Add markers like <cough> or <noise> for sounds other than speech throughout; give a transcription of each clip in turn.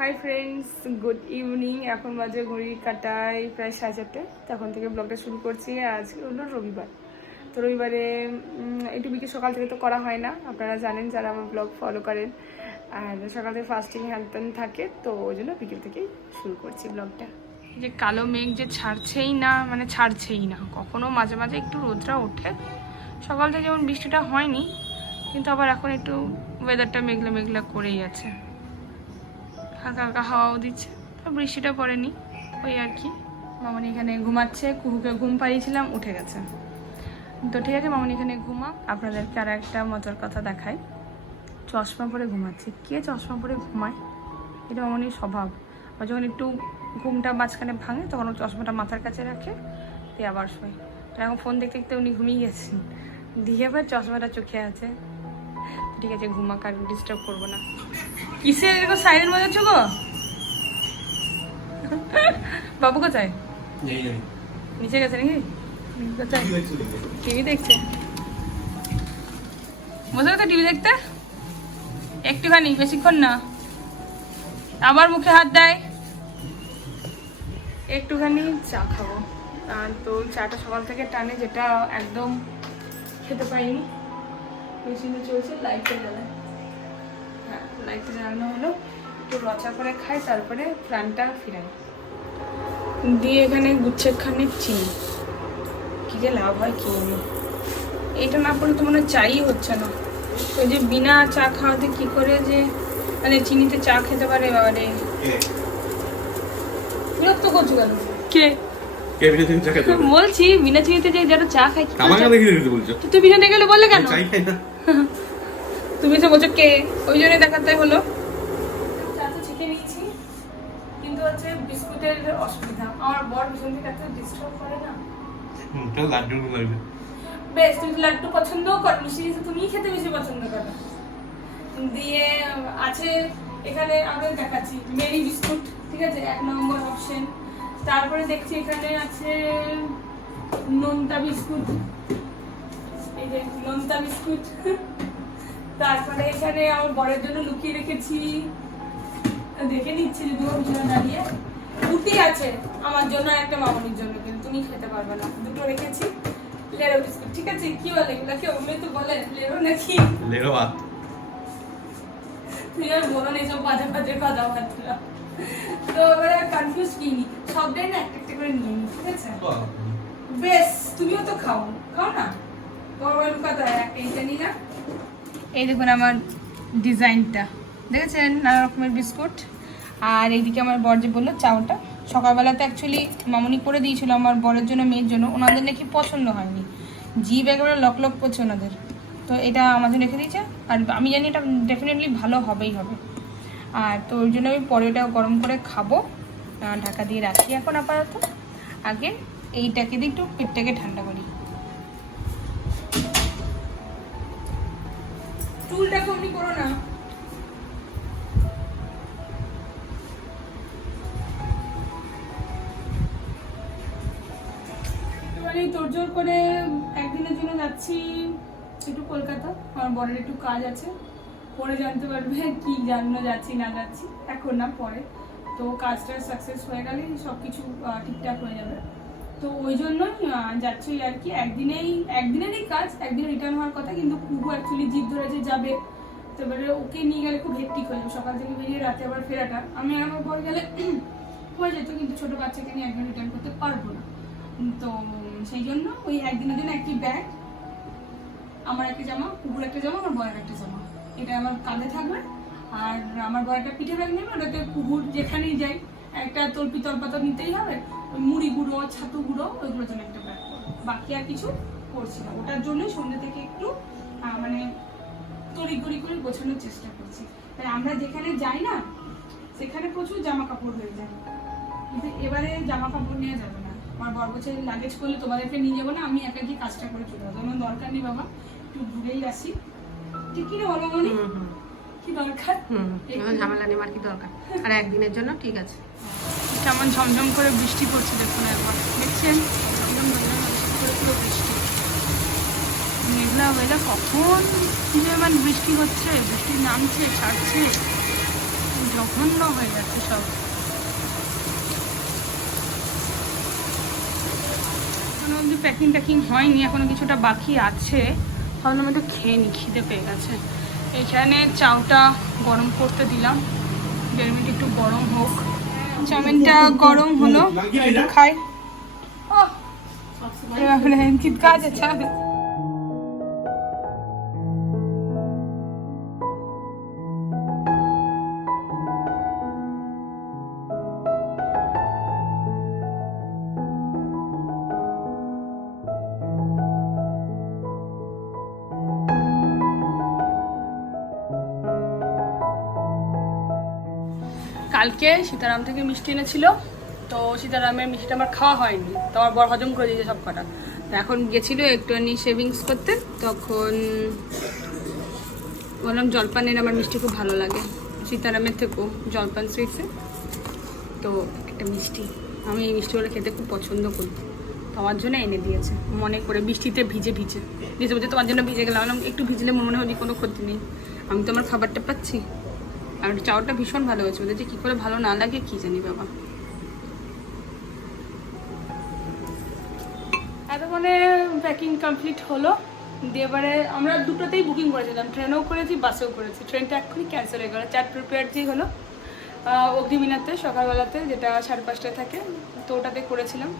Hi friends good evening এখন বাজে ঘড়ি কাটায় প্রায় সাড়ে চারটে। তখন থেকে ব্লগটা শুরু করছি। আজ হলো রবিবার। তো রবিবারে একটু বিকেল সকাল থেকে তো করা হয় না। আপনারা জানেন যারা আমার ব্লগ ফলো করেন। আর সকাল থেকে ফাস্টিং হ্যান থাকে, তো ওই জন্য বিকেল থেকেই শুরু করছি ব্লগটা যে কালো মেঘ যে ছাড়ছেই না মানে ছাড়ছেই না। কখনো মাঝে মাঝে একটু রোদরা ওঠে। সকাল থেকে যেমন বৃষ্টিটা হয়নি, কিন্তু আবার এখন একটু ওয়েদারটা মেঘলা মেঘলা করেই আছে। হালকা হালকা হাওয়াও দিচ্ছে। তো বৃষ্টিটা পড়েনি। ওই আর কি। মামনি এখানে ঘুমাচ্ছে। কুহুকে ঘুম পাড়িয়েছিলাম, উঠে গেছে। তো ঠিক আছে, মামনি এখানে ঘুমা আপনাদেরকে আর একটা মজার কথা দেখাই। চশমা পরে ঘুমাচ্ছে। কে চশমা পরে ঘুমায়? এটা মামনির স্বভাব। আর যখন একটু ঘুমটা মাঝখানে ভাঙে, তখন চশমাটা মাথার কাছে রাখে, দিয়ে আবার শোয়। এখন ফোন দেখতে দেখতে উনি ঘুমিয়ে গেছেন। দিয়ে আবার চশমাটা চোখে আছে। ঠিক আছে ঘুমাক আর ডিস্টার্ব করব না। কিসের এরকম সাইলেন্ট বাজাচ্ছ গো? বাবু কোথায়? নিচে গেছে নাকি? কোথায়? দেখে? টিভি দেখছে। বসে গেছে টিভি দেখতে? একটুখানি বেশিক্ষণ না। আবার মুখে হাত দেয়। একটুখানি চা খাব। আর তো চাটা সকাল থেকে টানে যেটা একদম খেতে পাইনি মেশিনে চলছে লাইটটা জ্বালায়। হ্যাঁ লাইটটা জ্বালানো হলো একটু রচা করে খাই তারপরে প্রাণটা ফিরাই। দিয়ে এখানে গুচ্ছের খানিক চিনি। কি যে লাভ হয় কি এইটা না করলে তো মনে হয় চাই হচ্ছে না। ওই যে বিনা চা খাওয়াতে কি করে যে মানে চিনিতে চা খেতে পারে বাবারে। কে? বিরক্ত করছ কেন? কে? কে বিনা চিনি চা খেতে বলছি? বিনা চিনিতে যে যারা চা খায় আমাকে দেখে বলছো? তুই বিনা গেলে বললে কেন? চাই খাই না। <laughs> তুমি এসে বলছো কে? ওই জন্য দেখাতে হলো। চা তো শিখে নিয়েছি কিন্তু হচ্ছে বিস্কুটের অসুবিধা। আমার বর ভীষণ থেকে এত ডিস্টার্ব করে না। হুম, লাড্ডু লাগবে। বেশ তুমি তো লাড্ডু পছন্দও করো মিষ্টি তুমি খেতে বেশি পছন্দ করো। দিয়ে আছে এখানে আমি দেখাচ্ছি মেরি বিস্কুট ঠিক আছে? এক নম্বর অপশন তারপরে দেখছি এখানে আছে নোনতা বিস্কুট। এই যে নোনতা বিস্কুট। তারপরে এখানে আমার বরের জন্য লুকিয়ে রেখেছি। দেখে নিচ্ছি যদি ওর পিছনে দাঁড়িয়ে। রুটি আছে আমার জন্য আর একটা মামনির জন্য কিন্তু তুমি খেতে পারবে না। দুটো রেখেছি। লেরো বিস্কুট ঠিক আছে? কি বলে এগুলো? কেউ মেয়ে তো বলে? লেরো নাকি? লেরো ভাত। তুই আর বলো না এইসব বাজে বাজে কথাবার্তা তো এবারে কনফিউজ কি নি সবটাই না একটা একটা করে নিয়ে নি ঠিক আছে? বেশ তুমিও তো খাও। খাও না? তোমার কথা একটা এইটা নিলাম। এই দেখুন আমার ডিজাইনটা। দেখেছেন? নানা রকমের বিস্কুট। আর এইদিকে আমার বর যে বলল চাউটা। সকালবেলাতে অ্যাকচুয়ালি মামনি করে দিয়েছিল আমার বরের জন্য মেয়ের জন্য। ওনাদের নাকি পছন্দ হয়নি। জিভ একেবারে লক লক করছে ওনাদের। তো এটা জন্য রেখে দিয়েছে। আর আমি জানি এটা ডেফিনেটলি ভালো হবেই হবে। আর তো ওই জন্য আমি পরে ওটা গরম করে খাব। ঢাকা দিয়ে রাখি এখন আপাতত। আগে এইটাকে দিয়ে একটু পেটটাকে ঠান্ডা করি। চুলটা কমনি করো না। একটুখানি তোড়জোড় করে একদিনের জন্য যাচ্ছি একটু কলকাতা। আমার বরের একটু কাজ আছে। পরে জানতে পারবে কি জন্য যাচ্ছি, না যাচ্ছি। এখন না, পরে। তো কাজটা সাকসেস হয়ে গেলে সব কিছু ঠিকঠাক হয়ে যাবে। তো ওই জন্যই যাচ্ছি আর কি। একদিনেই, একদিনেরই কাজ, একদিনে রিটার্ন হওয়ার কথা, কিন্তু কুকু অ্যাকচুয়ালি জিদ ধরেছে যাবে। তো এবারে ওকে নিয়ে গেলে খুব হেক্টিক হয়ে যাবে। সকাল থেকে বেরিয়ে রাতে আবার ফেরাটা। আমি আমার পর গেলে <clears throat> হয়ে যেত, কিন্তু ছোট বাচ্চাকে নিয়ে একদিন রিটার্ন করতে পারব না। তো সেই জন্য ওই একদিনের জন্য একটি ব্যাগ আমার একটা জামা, কুকুর একটা জামা, আমার বয়ের একটা জামা। এটা আমার কাঁধে থাকবে। আর আমার একটা পিঠে ব্যাগ নেবে ওটাতে কুকুর যেখানেই যাই, একটা তলপি তলপা তো নিতেই হবে মুড়ি গুঁড়ো, ছাতু গুঁড়ো, ওইগুলোর জন্য একটা ব্যাগ বাকি আর কিছু করছি না। ওটার জন্যই সন্ধ্যে থেকে একটু মানে তড়ি তড়ি করে গোছানোর চেষ্টা করছি। তাই আমরা যেখানে যাই না, সেখানে প্রচুর জামা কাপড় হয়ে যায়। কিন্তু এবারে জামা কাপড় নেওয়া যাবে না। আমার বর বছর লাগেজ করলে তোমাদেরকে নিয়ে যাব না, আমি একা গিয়ে কাজটা করে চলে যাব আমার দরকার নেই বাবা, একটু দূরেই আসি। ঠিক কি রে বলো কি দরকার? ঝামেলা নেবার কি দরকার? আর একদিনের জন্য ঠিক আছে। কেমন ঝমঝম করে বৃষ্টি পড়ছে দেখুন একবার। দেখছেন? ঝমঝম ঝমঝম বৃষ্টি করে পুরো বৃষ্টি। মেঘলা ওয়েদার কখন কি পরিমাণ বৃষ্টি হচ্ছে বৃষ্টি নামছে ছাড়ছে। জঘন্য হয়ে যাচ্ছে সব। এখনও অব্দি প্যাকিং ট্যাকিং হয়নি এখনও কিছুটা বাকি আছে। ভাবলাম একটু খেয়ে নিই খিদে পেয়ে গেছে। এখানে চাউটা গরম করতে দিলাম। দেড় মিনিট একটু গরম হোক। চাউমিনটা গরম হলো খাই। ও চিৎকার আছে কালকে সীতারাম থেকে মিষ্টি এনেছিল, তো সীতারামের মিষ্টিটা আমার খাওয়া হয়নি, তো আমার বড় হজম করে দিয়েছে সব কটা। তো এখন গেছিল একটুখানি সেভিংস করতে, তখন বললাম জলপানের আমার মিষ্টি খুব ভালো লাগে, সীতারামের থেকেও জলপান সুইটসে তো একটা মিষ্টি, আমি এই মিষ্টিগুলো খেতে খুব পছন্দ করি, তো আমার জন্য এনে দিয়েছে, মনে করে বৃষ্টিতে ভিজে ভিজে ভিজে ভিজে তোমার জন্য ভিজে গেলাম একটু ভিজলে মনে হলি কোনো ক্ষতি নেই, আমি তো আমার খাবারটা পাচ্ছি। আর চাউটা ভীষণ ভালো হয়েছে। ওদের যে কী করে ভালো না লাগে, কি জানি বাবা। এতক্ষণে প্যাকিং কমপ্লিট হলো। দিয়ে আমরা দুটোতেই বুকিং করেছিলাম। ট্রেনেও করেছি, বাসেও করেছি। ট্রেনটা এক্ষুনি ক্যান্সেল হয়ে গেলো। চার প্রিপেয়ার দিয়ে হলো। অগ্নিমিনাতে সকালবেলাতে, যেটা সাড়ে পাঁচটায় থাকে, তো ওটাতে করেছিলাম।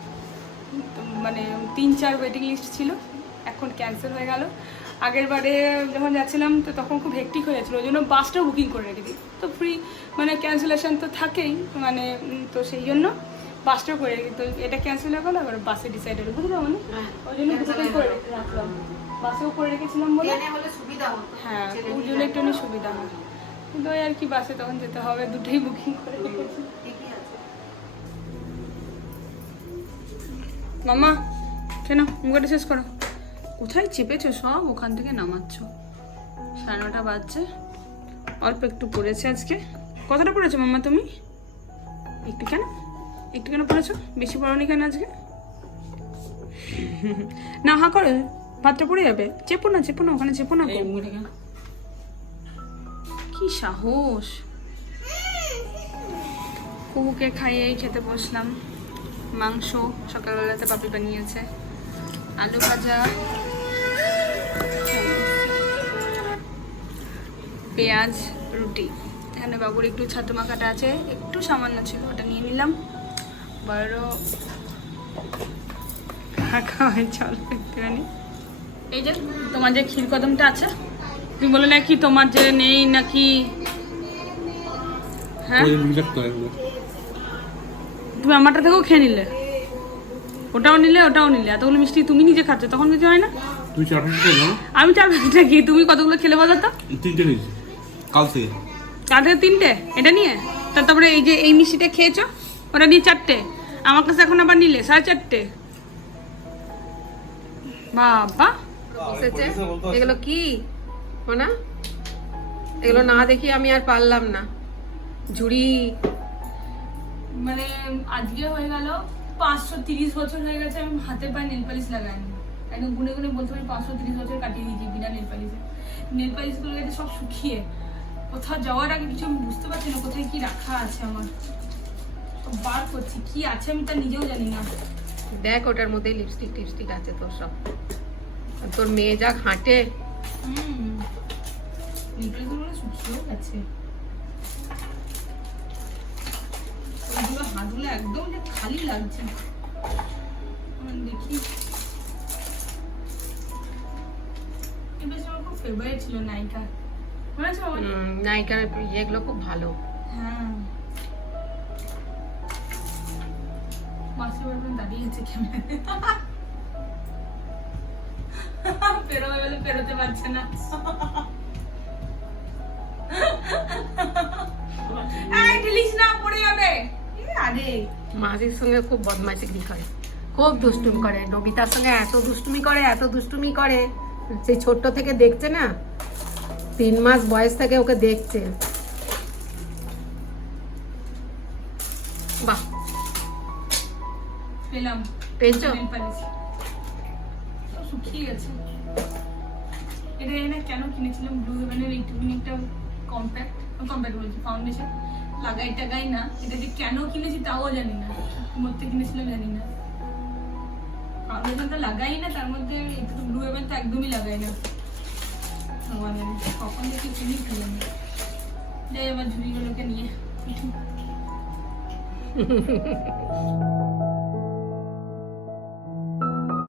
মানে তিন চার ওয়েটিং লিস্ট ছিল। এখন ক্যান্সেল হয়ে গেল। আগের বারে যখন যাচ্ছিলাম তো তখন খুব হেক্টিক হয়ে যাচ্ছিল। ওই জন্য বাসটাও বুকিং করে রেখে দিই। তো ফ্রি মানে ক্যান্সেলেশন তো থাকেই মানে তো সেই জন্য বাসটাও করে রেখে তো এটা ক্যান্সেল হয়ে গেলো এবার বাসে ডিসাইড হলো বুঝলো মানে ওই জন্য দুটোই করে রাখলাম বাসেও করে রেখেছিলাম বলে। সুবিধা হ্যাঁ ওই জন্য একটু সুবিধা হয়। কিন্তু ওই আর কি বাসে তখন যেতে হবে দুটোই বুকিং করে রেখেছি মামা কেন মুখটা শেষ করো। কোথায় চেপেছো? সব ওখান থেকে নামাচ্ছ। সাড়ে নটা বাজছে। অল্প একটু পড়েছে আজকে। কতটা পড়েছো মাম্মা তুমি? একটু কেন? একটু কেন পড়েছো? বেশি পড়োনি কেন আজকে? না হা করো। ভাতটা পড়ে যাবে। চেপো না চেপো না ওখানে চেপো না। কি সাহস। কুকুকে খাইয়েই খেতে বসলাম। মাংস সকালবেলাতে পাপি বানিয়েছে। আলু ভাজা। পেঁয়াজ রুটি। এখানে বাবুর একটু ছাতু মাখাটা আছে একটু সামান্য ছিল ওটা নিয়ে নিলাম। বড় খাওয়া হয় চল একটুখানি এই যে তোমার যে ক্ষীর কদমটা আছে তুমি বলে নাকি তোমার যে নেই নাকি? হ্যাঁ? তুমি আমারটা থেকেও খেয়ে নিলে। ওটাও নিলে ওটাও নিলে। এতগুলো মিষ্টি তুমি নিজে খাচ্ছ তখন কিছু হয় না? তুই চারটে আমি চার কি তুমি কতগুলো খেলে বলো তো? তিনটে নিয়েছি কাল থেকে। চার থেকে তিনটে? এটা নিয়ে? তারপরে এই যে এই মিষ্টিটা খেয়েছো? ওটা নিয়ে চারটে। আমার কাছে এখন আবার নিলে সাড়ে চারটে। বাবা। বসেছে। এগুলো কি? না এগুলো না দেখি আমি আর পারলাম না। ঝুড়ি। মানে আজকে হয়ে গেল পাঁচশো তিরিশ বছর হয়ে গেছে আমি হাতে পায়ে নেল পালিশ লাগাইনি। একদম গুনে গুনে বলতে পারি পাঁচশো তিরিশ বছর কাটিয়ে দিয়েছি বিনা নেল পালিশে নেল পালিশগুলো সব শুকিয়ে কোথাও যাওয়ার আগে কিছু আমি বুঝতে পারছি না কোথায় কি রাখা আছে আমার। বার করছি কি আছে আমি তা নিজেও জানি না। দেখ ওটার মধ্যে লিপস্টিক টিপস্টিক আছে তোর সব। তোর মেয়ে যা হাঁটে হুম নেল শুকিয়েও গেছে। ওইগুলো হাতগুলো একদম যে খালি লাগছে। দেখি। এই আমার খুব ফেভারিট ছিল নায়িকা। নায়িকার ইয়েগুলো খুব ভালো। হ্যাঁ। দাঁড়িয়েছে পেরোবে বলে পেরোতে পারছে না। না পড়ে যাবে। আরে। মাঝির সঙ্গে খুব বদমাইশি করে খুব দুষ্টুমি করে। নবিতার সঙ্গে এত দুষ্টুমি করে এত দুষ্টুমি করে। সেই ছোট্ট থেকে দেখছে না তিন মাস বয়স থেকে ওকে দেখছে। বাহ। পেলাম। এটা কেন কিনেছিলাম? ব্লু একটা কম্প্যাক্ট কম্প্যাক্ট বলছি ফাউন্ডেশন লাগাই টাগাই না। এটা যে কেন কিনেছি তাও জানি না। জানি না। লাগাই না তার মধ্যে ব্লু তো একদমই লাগাই না। ভগবান কখন থেকে চিনি ফেলে নি যাই আমার ঝুড়িগুলোকে নিয়ে <laughs>